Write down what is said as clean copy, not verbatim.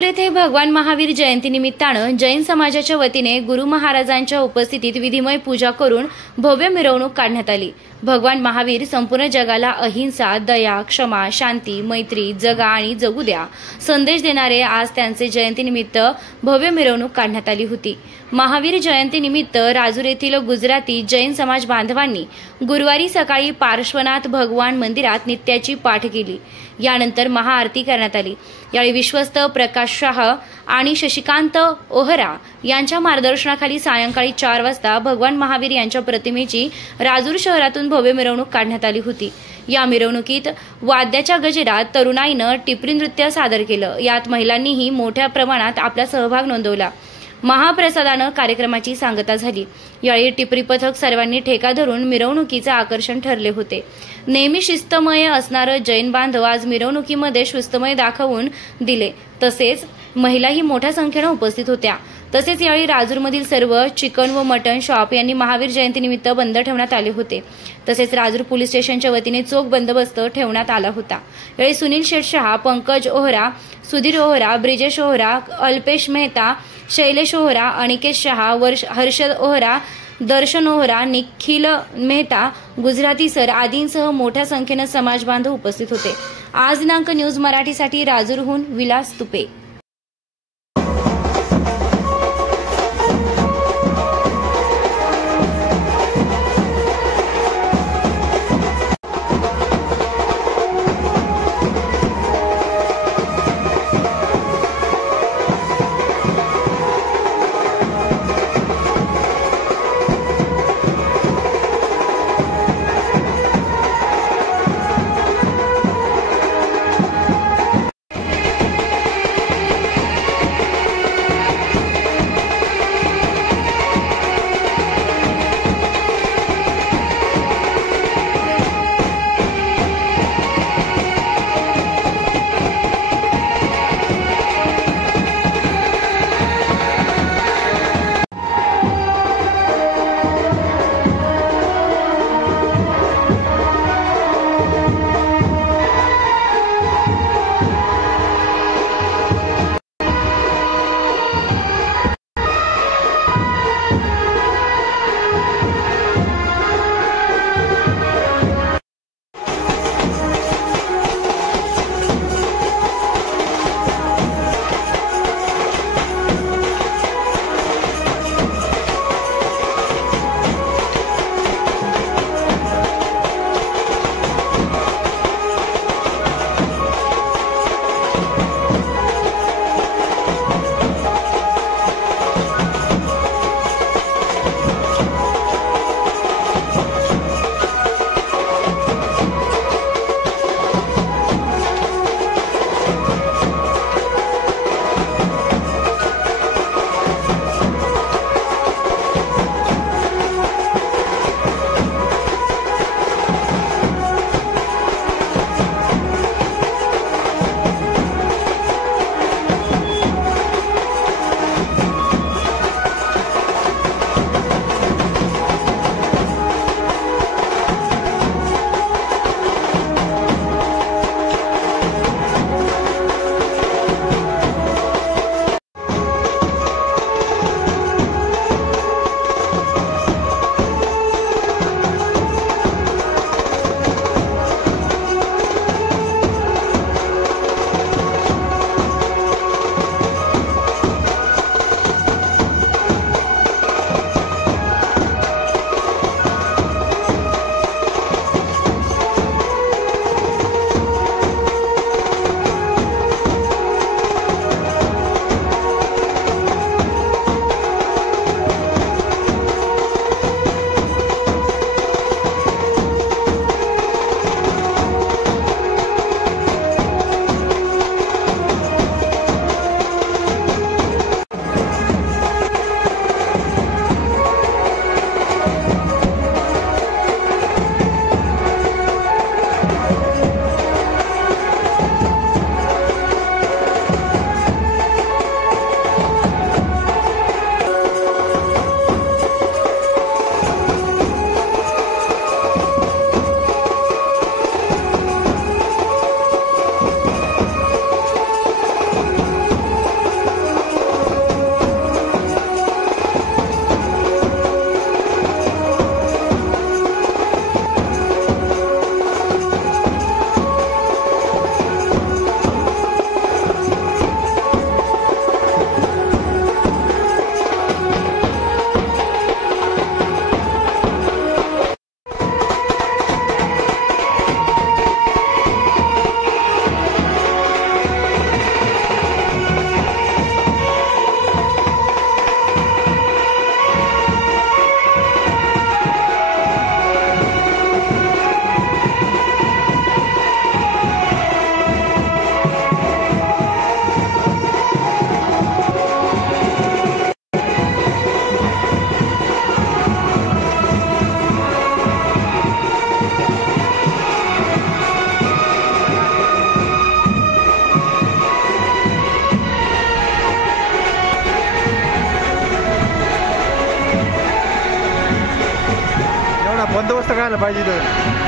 येथे भगवान महावीर जयंती निमित्तानं जैन समाजाच्या वतीने गुरु महाराजांच्या उपस्थितीत विधिमय पूजा करून भव्य मिरवणूक काढण्यात आली। भगवान महावीर संपूर्ण जगाला अहिंसा, दया, क्षमा, शांती, मैत्री, जगा आणि जगू द्या संदेश देणारे आज त्यांचे जयंतीनिमित्त भव्य मिरवणूक काढण्यात आली होती। महावीर जयंतीनिमित्त राजूर येथील गुजराती जैन समाज बांधवांनी गुरुवारी सकाळी पार्श्वनाथ भगवान मंदिरात नित्याची पाठ केली। यानंतर महाआरती करण्यात आली। यावेळी विश्वस्त प्रकाश शाह आणि शशिकांत ओहरा यांच्या मार्गदर्शनाखाली सायंकाळी 4 वाजता भगवान महावीर यांच्या प्रतिमेची राजूर शहरातून भव्य मिरवणूक काढण्यात आली होती। या मिरवणुकीत वाद्याच्या गजरात तरुणाईनं टिपरी नृत्य सादर केलं। यात महिलांनीही मोठ्या प्रमाणात आपला सहभाग नोंदवला। महाप्रसादानं कार्यक्रमाची सांगता झाली। यावेळी टिपरी पथक सर्वांनी ठेका धरून मिरवणुकीचे आकर्षण ठरले होते। नेहमी शिस्तमय असणारं जैन बांधव आज मिरवणुकीमध्ये शिस्तमय दाखवून दिले। तसेच महिलाही मोठ्या संख्येने उपस्थित होत्या। तसेच यावेळी राजूरमधील सर्व चिकन व मटण शॉप यांनी महावीर जयंतीनिमित्त बंद ठेवण्यात आले होते। तसेच राजूर पोलीस स्टेशनच्या वतीने चोख बंदोबस्त ठेवण्यात आला होता। यावेळी सुनील शेठशहा, पंकज ओहरा, सुधीर ओहरा, ब्रिजेश ओहरा, अल्पेश मेहता, शैलेश ओहरा, अनिकेत शहा, हर्षद ओहरा, दर्शन ओहरा, निखिल मेहता, गुजराती सर आदींसह मोठ्या संख्येने समाज बांधव उपस्थित होते। आज दिनांक न्यूज मराठीसाठी राजूरहून विलास तुपे। बंदोबस्त करायला पाहिजे इथं.